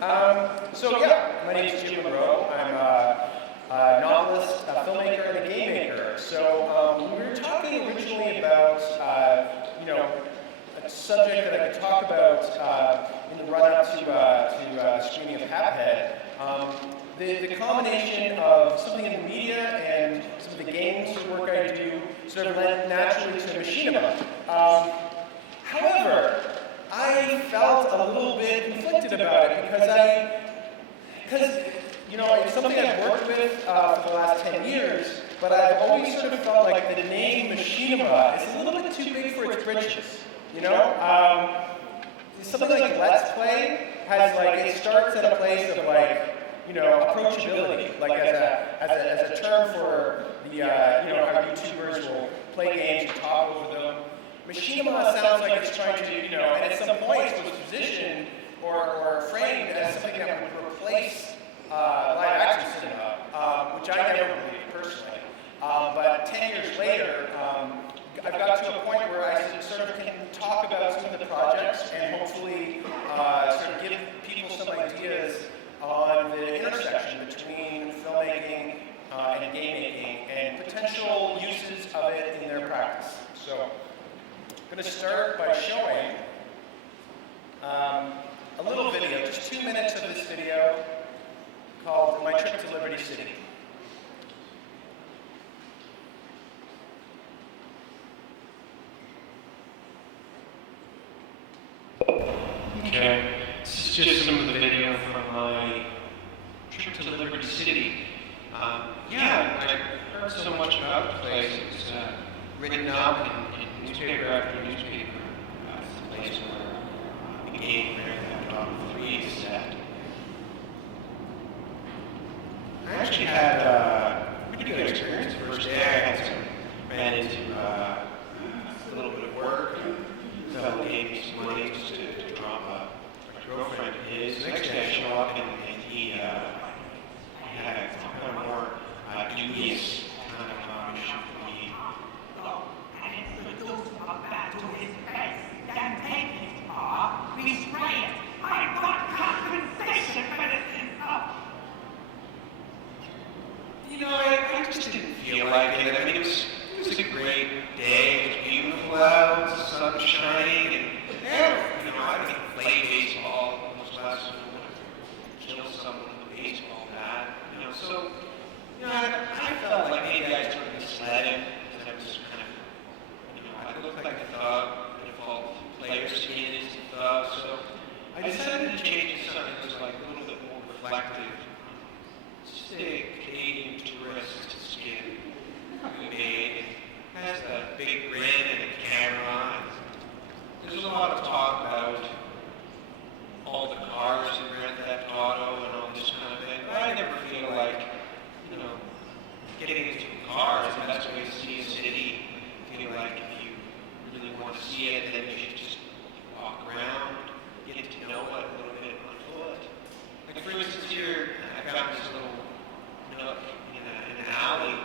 My name is Munroe. I'm a novelist, a filmmaker, and a game maker. So we were talking originally about, a subject that I could talk about in the run-up to the screening of Haphead. The combination of something in the media and some of the games work I do sort of led naturally to Machinima. However, I felt a little bit conflicted about it because it's something I've worked with for the last 10 years, but I've always sort of felt like the name Machinima is a little bit too big for its britches. Something like Let's Play has it starts at a place of approachability, as a term for the how YouTubers will play games and talk over them. Machinima sounds like it's trying to, and at some point it was positioned or framed as something that would replace live action cinema, which I never believed personally. But 10 years later, I've got to a point where I sort of can talk about some of the projects and hopefully sort of give people some ideas on the intersection between filmmaking and game making and potential uses of it in their practice. So I'm going to start by showing a little video, just 2 minutes of this video called My Trip to Liberty City. Okay, this is just some of the video from my trip to Liberty City. I heard so much about the place. It was written up in newspaper after newspaper. It's the place where the game Grand Theft Auto 3 is set. I actually had a pretty good experience the first day. I ran into a little bit of work. A fellow gave me some money just to drop a girlfriend of his. The next day I show up and he had a more dubious kind of mission for me. And introduce a bat to his face, then take his paw, restrain it. I want compensation for this insult. I just didn't feel like it. I mean, it was a great day. It was beautiful out. The sun was shining, and I didn't play baseball, much less kill someone with a baseball bat. So I felt like maybe I sort of misled him because I was kind of, I looked like a thug. The default player skin is a thug. So I decided to change it to something that was a little bit more reflective. Just a Canadian tourist skin who made. Has a big grin and a camera. There's a lot of talk about all the cars in Grand Theft Auto and all this kind of thing. But I never feel like, getting into cars is the best way to see a city. I feel like if you really want to see it, then you should just walk around, get to know it a little bit on foot. Like for instance here, I found this little nook in an alley.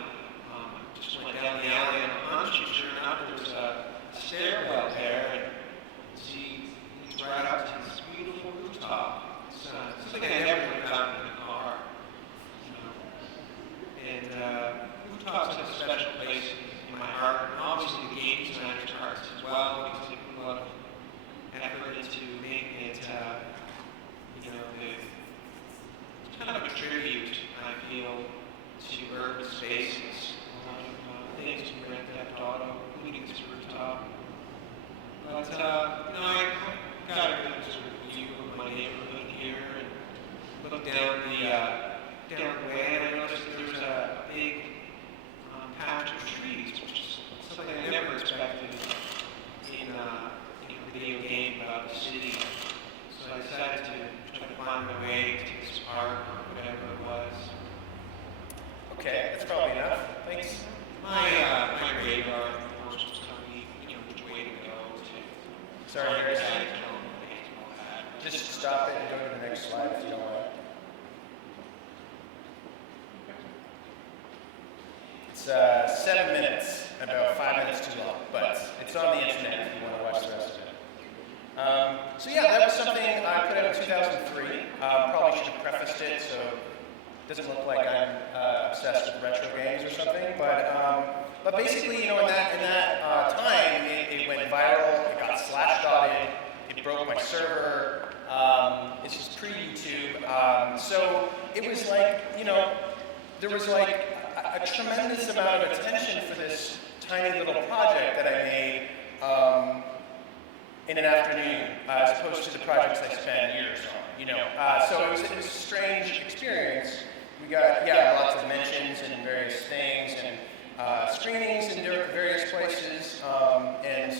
Just went down the alley on a hunch, and sure enough, there was a stairwell there, and see, leads right up to this beautiful rooftop. It's something I never would have found in a car. And rooftops have a special place in my heart, and obviously the game designers' hearts as well, because they put a lot of effort into making it, it's kind of a tribute, I feel, to urban spaces. Things from Grand Theft Auto, including this rooftop. But, I got a good sort of view of my neighborhood here and looked down the way, and I noticed there's a big patch of trees, which is something I never expected in a video game about the city. So I decided to try to find my way to this park or whatever it was. Okay, that's probably enough. Thanks. My radar, of course, was telling me, which way to go to. Sorry, Harris. Just stop it and go to the next slide if you don't want. It's 7 minutes, about 5 minutes too long, but it's on the internet if you want to watch the rest of it. So yeah, that was something I put out in 2003. Probably should have prefaced it so it doesn't look like I'm obsessed with retro games or something. But basically, in that time, it went viral. It got slashdotted. It broke my server. This was pre-YouTube. So it was like, there was like a tremendous amount of attention for this tiny little project that I made in an afternoon, as opposed to the projects I spent years on. So it was a strange experience. We got, lots of mentions and various things and screenings in various places, and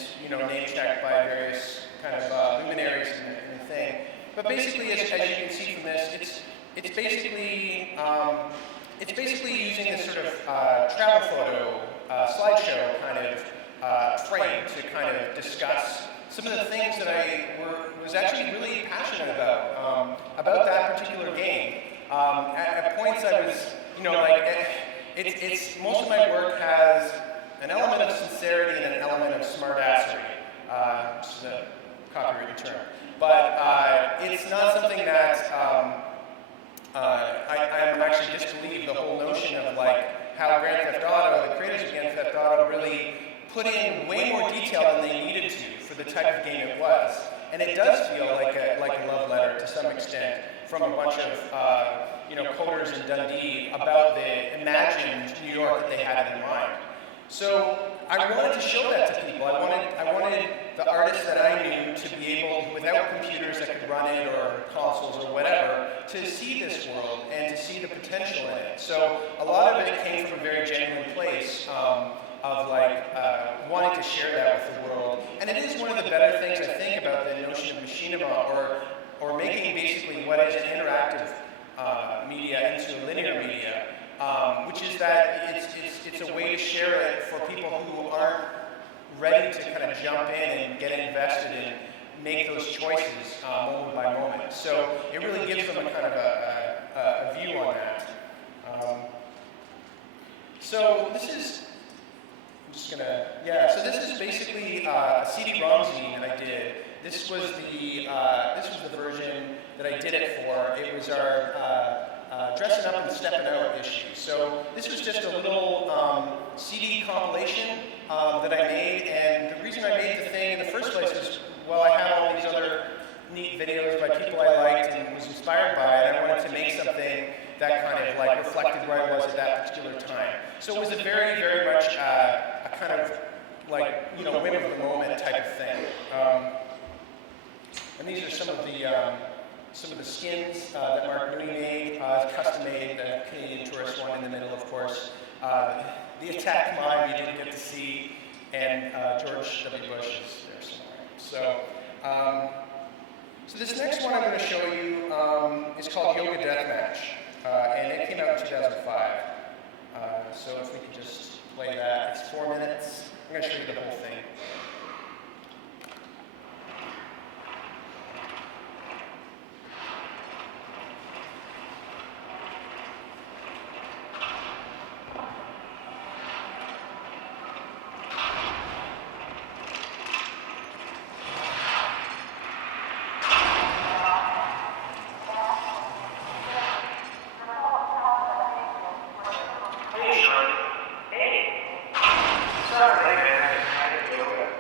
name checked by various kind of luminaries in the thing. But basically, as you can see from this, it's basically using this sort of travel photo slideshow kind of frame to kind of discuss some of the things that I was actually really passionate about that particular game. At points I was, it's most of my work has an element of sincerity and an element of smartassery, which is a copyrighted term. But it's not something that I actually disbelieve the whole notion of like how Grand Theft Auto, the creators of Grand Theft Auto, really put in way more detail than they needed to for the type of game it was. And it does feel like a love letter to some extent from a bunch of coders in Dundee about the imagined New York that they had in mind. So I wanted to show that to people. I wanted the artists that I knew to be able, without computers that could run it or consoles or whatever, to see this world and to see the potential in it. So a lot of it came from a very genuine place of wanting to share that with the world. And it is one of the better things I think about the notion of machinima, or making basically what is an interactive media into linear media, which is that it's a way to share it for people who aren't ready to kind of jump in and get invested and make those choices moment by moment. So it really gives them a kind of a view on that. So this is, I'm just gonna, so this is basically a CD-ROM zine that I did. This was the version that I did it for. It was our dressing up and stepping out issue. So this was just a little CD compilation that I made, and the reason I made the thing in the first place is, well, I had all these other neat videos by people I liked and was inspired by it, and I wanted to make something that kind of like reflected where I was at that particular time. So it was a very, very much a kind of like, whim of the moment type of thing. And these are some of the skins that Mark Mooney made, custom made, the Canadian Tourist one in the middle, of course. The attack mine you didn't get to see, and George W. Bush is there somewhere. So this next one I'm going to show you is called Yoga Deathmatch, and it came out in 2005. So if we could just play that, it's 4 minutes. I'm going to show you the whole thing. Sorry, man. I didn't know that.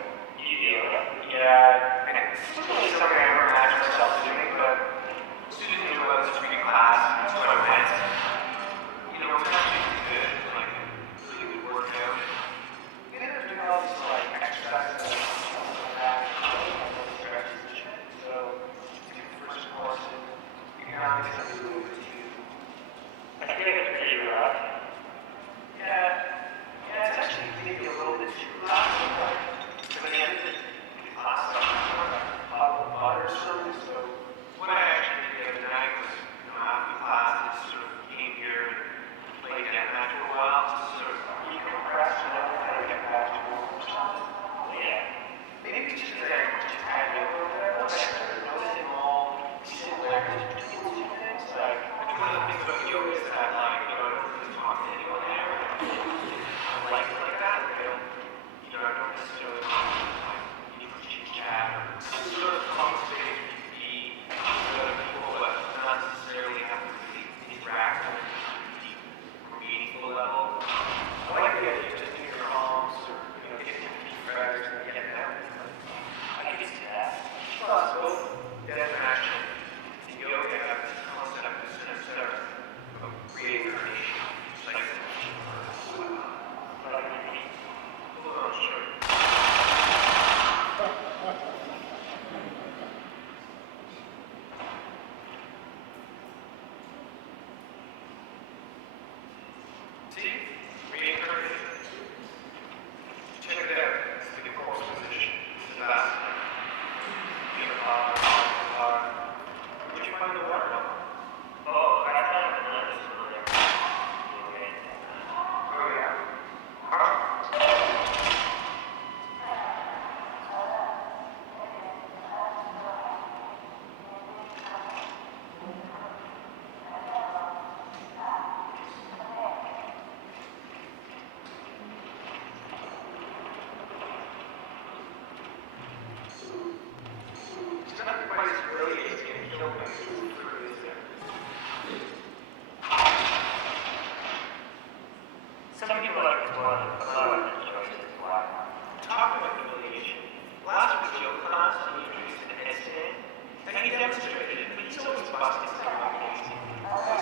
busting someone amazing.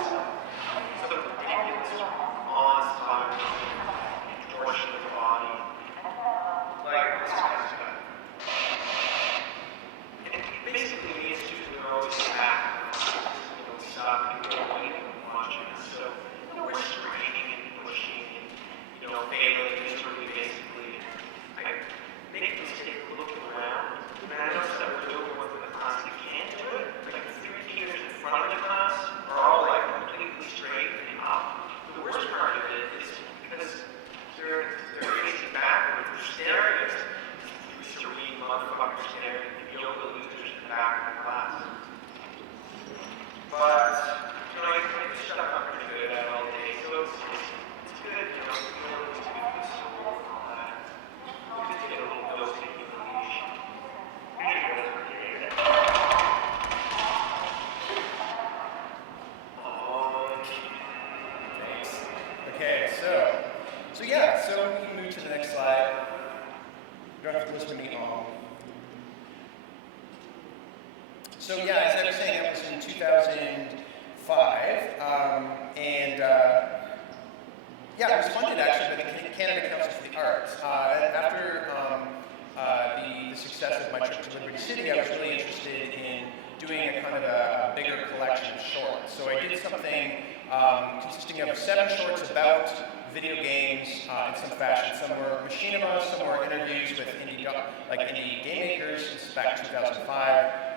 Some ridiculous, awe-inspiring contortion of the body. Like this kind of stuff. And basically, me and Susan were always back. We stopped and we were waiting and watching us. So, we're screaming and pushing and, failing miserably, basically. I make the mistake of looking around, and I noticed that we're doing what the class we can't do it. Like the 3 tiers in front of the class are all like completely straight and up. The worst part of it is because they're facing backward, they're staring at us. These serene motherfuckers staring at the yoga losers in the back of the class. But, I just shut up pretty good at all day, so it's good, it's good for the soul and all that. It's good to get a little dose of humiliation. Thanks. Okay, so we can move to the next slide. You don't have to listen to me long. So as I was saying, that was in 2005, and it was funded actually by the Canada Council for the Arts. After the success of my trip to Liberty City, I was really interested in doing a kind of a bigger collection of shorts. So I did something consisting of 7 shorts about video games in some fashion. Some were machinima, some were interviews with indie game makers. This is back in 2005.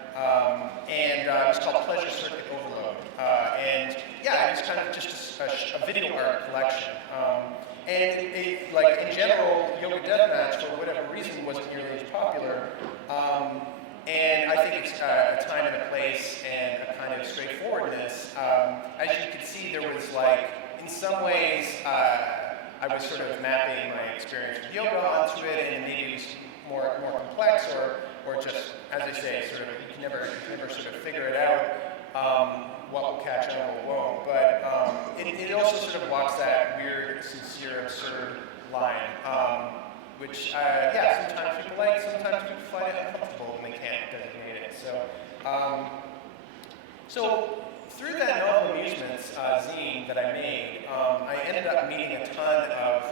It was called Pleasure Circuit Overload. It was kind of just a video art collection. In general, Yoga Deathmatch, for whatever reason, wasn't nearly as popular. And I think it's a time and a place and a kind of straightforwardness. As you can see, there was in some ways, I was sort of mapping my experience with yoga onto it, and maybe it was more complex, or just, as I say, sort of you can never sort of figure it out. What will catch on, what won't. But it also sort of walks that weird, sincere, absurd line, which sometimes people like, sometimes people find it uncomfortable when they can't designate it. So through that Novel Amusements zine that I made, I ended up meeting a ton of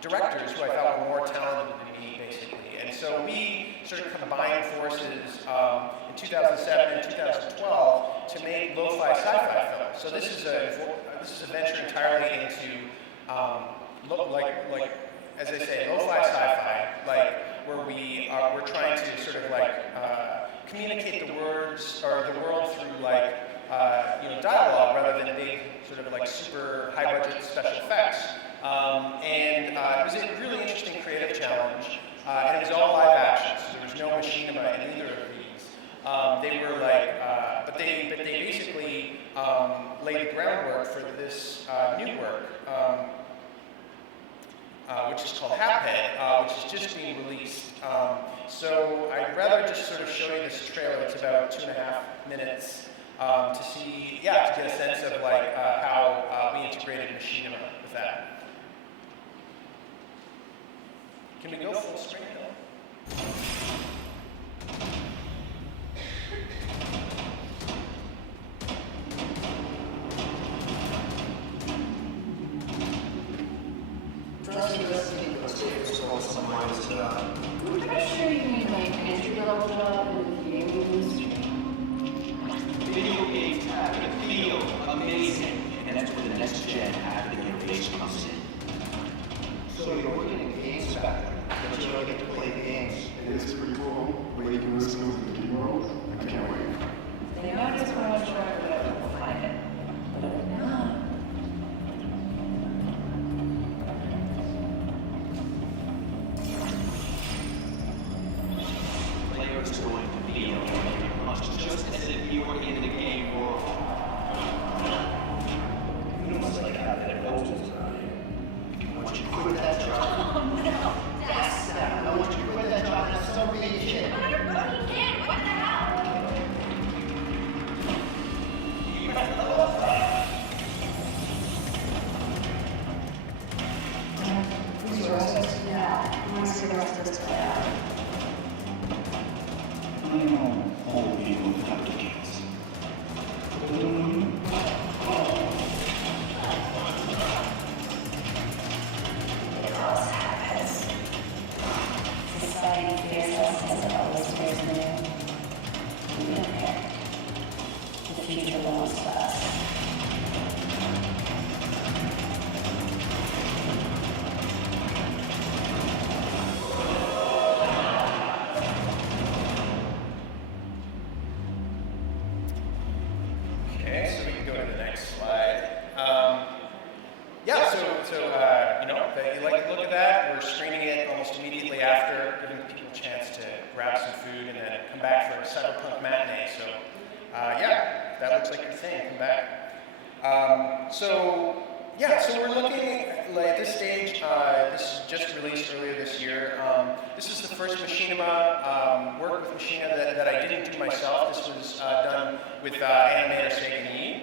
directors who I thought were more talented than me, basically. And so we sort of combined forces in 2007 and 2012 to make lo-fi sci-fi films. So this is a venture entirely into as I say, lo-fi sci-fi, where we're trying to sort of communicate the words or the world through dialogue rather than big sort of super high-budget special effects. It was a really interesting creative challenge, and it was all live action, so there was no machinima in either of these. They were but they basically laid the groundwork for this new work, which is called Haphead, which is just being released. So I'd rather just sort of show you this trailer. It's about 2.5 minutes to see, to get a sense of how we integrated machinima with that. Can we go full screen though? Trust me, let's see what's difficult sometimes. I'm sure you can make an entry-level job in the gaming industry. Video games have to feel amazing, and that's where the next gen happening innovation comes in. So you're working in games factory, but you don't get to play games. It is pretty cool. Where you can listen to the world. I can't wait. They know just how much work will find it. But no. Players are going to feel very much just as if you were in the game world. You must like Haphead posters around here. future laws class. Okay, so we can go to the next slide. Yeah, you know, if you like to look at that, we're screening it almost immediately after, giving people a chance to grab some food and then come back for a cyberpunk matinee. So, yeah, that looks like your thing. Come back. So we're looking like at this stage. This is just released earlier this year. This is the first Machinima work with Machinima that I didn't do myself. This was done with animator Sagan Yi.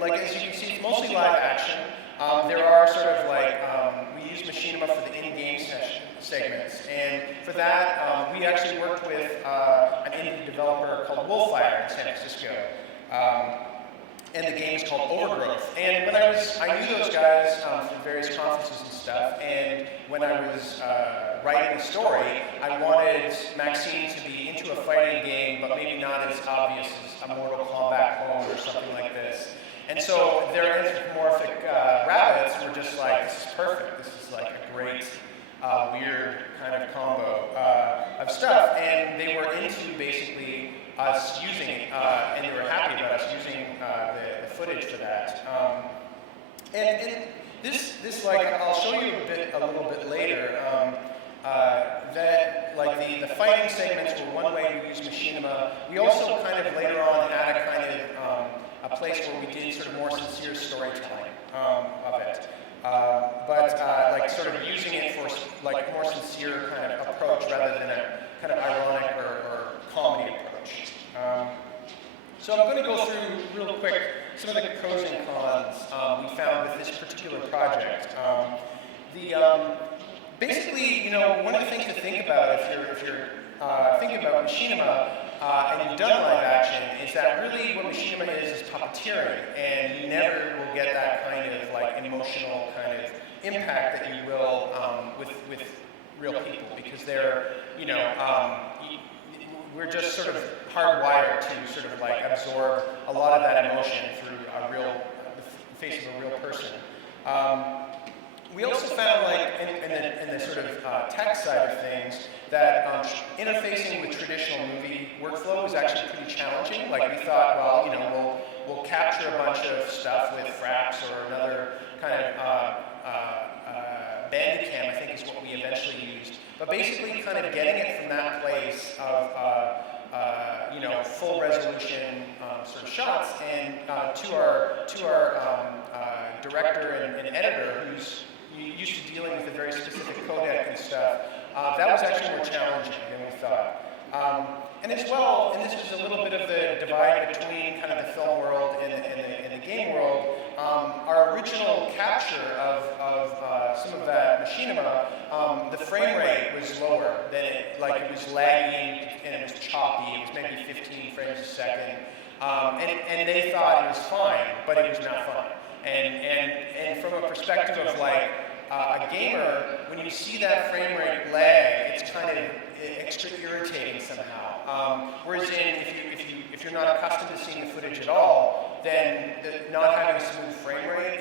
Like as you can see, it's mostly live action. There are sort of like we use Machinima for the in-game segments, and for that we actually worked with an indie developer called Wolfire in San Francisco. And the game is called Overgrowth. And when I knew those guys from various conferences and stuff, and when I was writing the story, I wanted Maxine to be into a fighting game, but maybe not as obvious as a Mortal Kombat clone or something like this. And so their anthropomorphic rabbits were just like, this is perfect. This is like a great, weird kind of combo of stuff. And they were into basically us using it, and they were happy about us using the footage for that. And this like I'll show you a little bit later. That like the fighting segments were one way we used Machinima. We also kind of later on had a kind of a place where we did sort of more sincere storytelling of it. Like sort of using it for like a more sincere kind of approach rather than a kind of ironic or comedy approach. So I'm going to go through real quick some of the pros and cons we found with this particular project. Basically, you know, one of the things to think about if you're thinking about Machinima and you've done live action is that really what Machinima is puppeteering, and you never will get that kind of like emotional kind of impact that you will with real people, because they're, you know, we're just sort of hardwired to sort of like absorb a lot of that emotion through the face of a real person. We also found, like, in the sort of tech side of things, that interfacing with traditional movie workflow was actually pretty challenging. Like, we thought, well, you know, we'll capture a bunch of stuff with Fraps or another kind of Bandicam, I think is what we eventually used. But basically, kind of getting it from that place of you know, full resolution sort of shots, and to our director and editor, who's used to dealing with a very specific codec and stuff, that was actually more challenging than we thought. And as well, and this is a little bit of the divide between kind of the film world and the game world, our original capture of some of that Machinima, the frame rate was lower than it was lagging and it was choppy. It was maybe 15 frames a second. And they thought it was fine, but it was not fine. And from a perspective of like a gamer, when you see that frame rate lag, it's kind of extra irritating somehow. Whereas if you're not accustomed to seeing the footage at all, then not having a smooth frame rate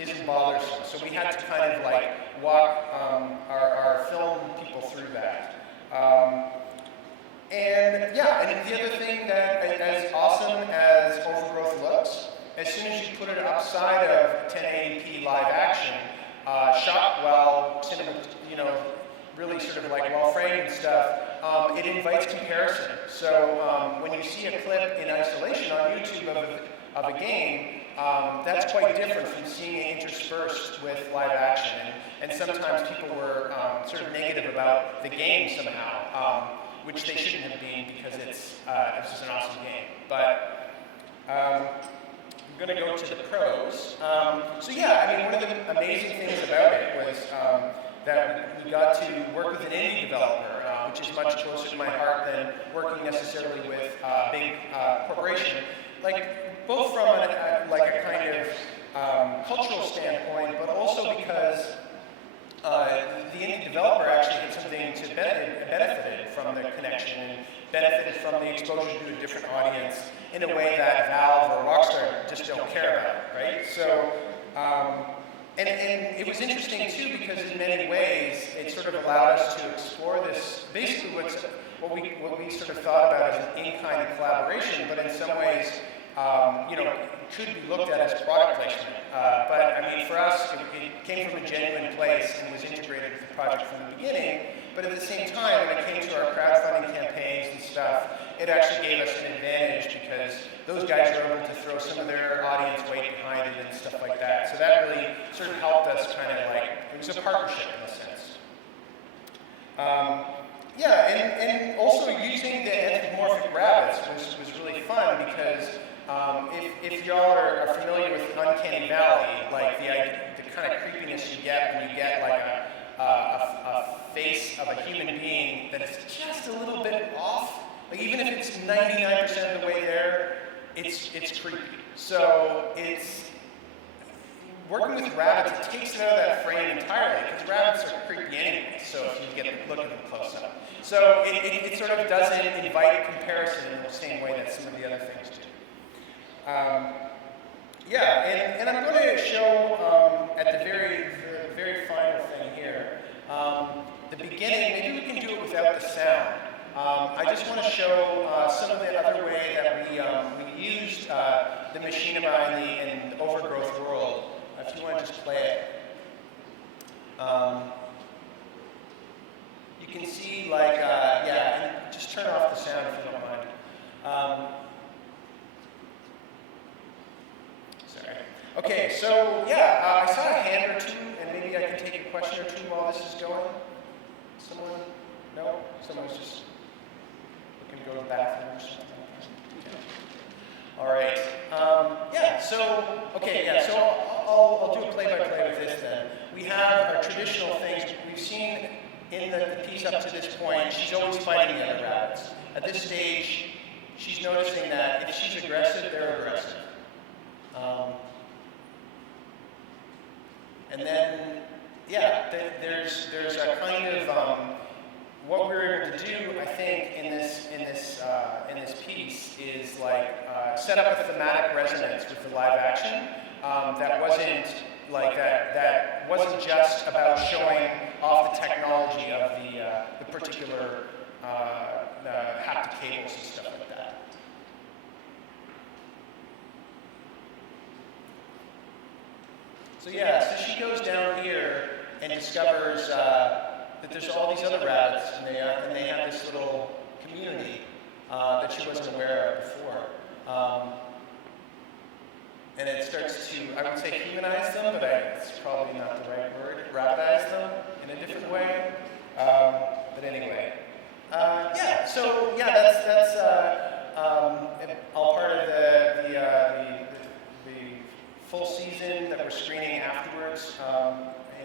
isn't bothersome. So we had to kind of like walk our film people through that. And yeah, and the other thing that, as awesome as Overgrowth looks, as soon as you put it outside of 1080p live action, shot well, cinema, you know, really sort of like well framed and stuff, it invites comparison. So when you see a clip in isolation on YouTube of a game, that's quite different from seeing it interspersed with live action. And sometimes people were sort of negative about the game somehow, which they shouldn't have been, because it's just an awesome game. But I'm going to go to the pros. So yeah, I mean, one of the amazing things about it was that we got to work with an indie developer, which is much closer to my heart than working necessarily with a big corporation. Like, both from a kind of cultural standpoint, but also because the indie developer actually had something to benefited from the connection and benefited from the exposure to a different audience in a way that Valve or Rockstar just don't care about, right? So, and it was interesting too because in many ways it sort of allowed us to explore this, basically what we sort of thought about as an in-kind collaboration, but in some ways, you know, could be looked at as product placement. But I mean, for us, it came from a genuine place and was integrated with the project from the beginning. But at the same time, when it came to our crowdfunding campaigns and stuff, it actually gave us an advantage because those guys were able to throw some of their audience weight behind it and stuff like that. So that really sort of helped us kind of like, it was a partnership in a sense. Yeah, and also using the anthropomorphic rabbits was really fun because if y'all are familiar with Uncanny Valley, like the kind of creepiness you get when you get like a face of a human being that is just a little bit off, like even if it's 99% of the way there, it's creepy. So it's working with rabbits, it takes it out of that frame entirely because rabbits are creepy anyway. So if you get a look at them close up, so it sort of doesn't invite comparison in the same way that some of the other things do. Yeah, and I'm going to show at the very final thing here, the beginning. Maybe we can do it without the sound. I just want to show some of the other way that we used the Machinima in the overgrowth world. If you want to just play it. You can see, like, yeah, and just turn off the sound if you don't mind. Sorry. Okay, so yeah, I saw a hand or two, and maybe I can take a question or two while this is going. Someone? No? Someone's just looking to go to the bathroom or something. All right. Yeah, so, okay, yeah, so I'll do a play-by-play with this then. We have our traditional things. We've seen in the piece up to this point, she's always fighting the other rabbits. At this stage, she's noticing that if she's aggressive, they're aggressive. And then, yeah, there's a kind of, what we were able to do, I think, in this piece is like set up a thematic resonance with the live action that wasn't like that wasn't just about showing off the technology of the particular haptic cables and stuff like that. So yeah, so she goes down here and discovers that there's all these other rabbits, and they have this little community that she wasn't aware of before. And it starts to, I would say, humanize them, but it's probably not the right word. Rabbitize them in a different way. But anyway, yeah. So yeah, that's all part of the full season that we're screening afterwards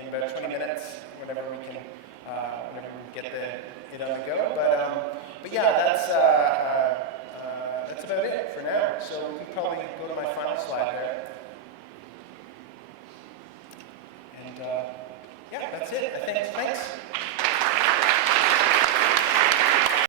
in about 20 minutes, whenever we can get it on the go. But yeah, that's about it for now. So we can probably go to my final slide there. And yeah, that's it. I think